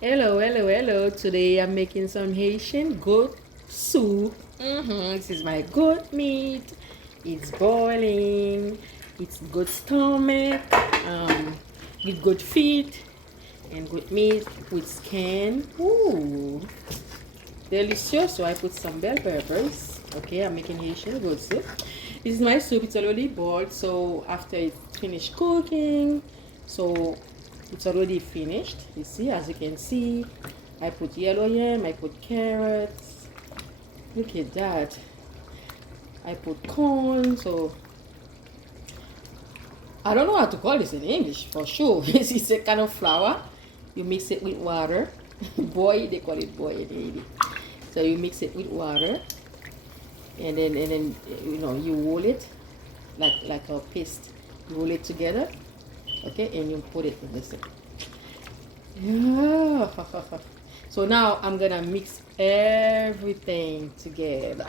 Hello. Today I'm making some Haitian goat soup. This is my goat meat. It's boiling. It's goat stomach, with goat feet, and goat meat with skin. Ooh, delicious. So I put some bell peppers. Okay, I'm making Haitian goat soup. This is my soup. It's already boiled. So after it's finished cooking, so it's already finished. You see, as you can see, I put yellow yam, I put carrots. Look at that. I put corn. So I don't know how to call this in English for sure. It's a kind of flour. You mix it with water. Boy, they call it boy in Haiti. So you mix it with water, and then you roll it like a paste. You roll it together, okay, and you put it in the soup. Yeah. So now I'm gonna mix everything together.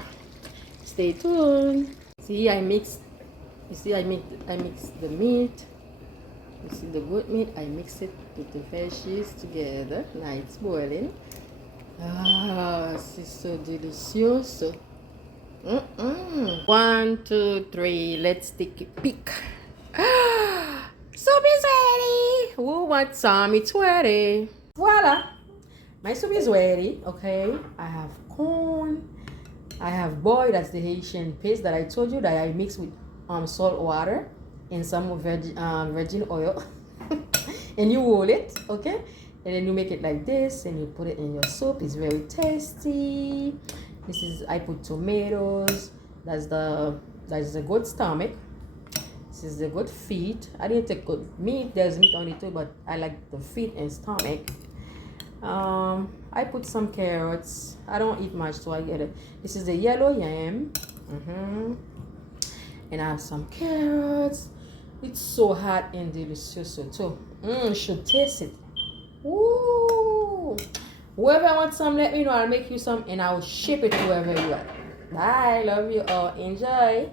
Stay tuned. See, I mix. You see, I mix the meat. You see the goat meat. I mix it with the veggies together. Now it's boiling. This is so delicious. One, two, three. Let's take a peek. Soup is ready. Who wants some? It's ready. Voila. My soup is ready. Okay. I have corn. I have boy. That's the Haitian paste that I told you that I mix with salt water and some virgin oil. And you roll it. Okay. And then you make it like this and you put it in your soup. It's very tasty. I put tomatoes. That's the goat stomach. This is the goat feet. I didn't take goat meat. There's meat on it too, but I like the feet and stomach. I put some carrots. I don't eat much, so I get it. This is the yellow yam. And I have some carrots. It's so hot and delicious too. You should taste it. Ooh. Whoever wants some, let me know. I'll make you some and I'll ship it to wherever you are. Bye. Love you all. Enjoy.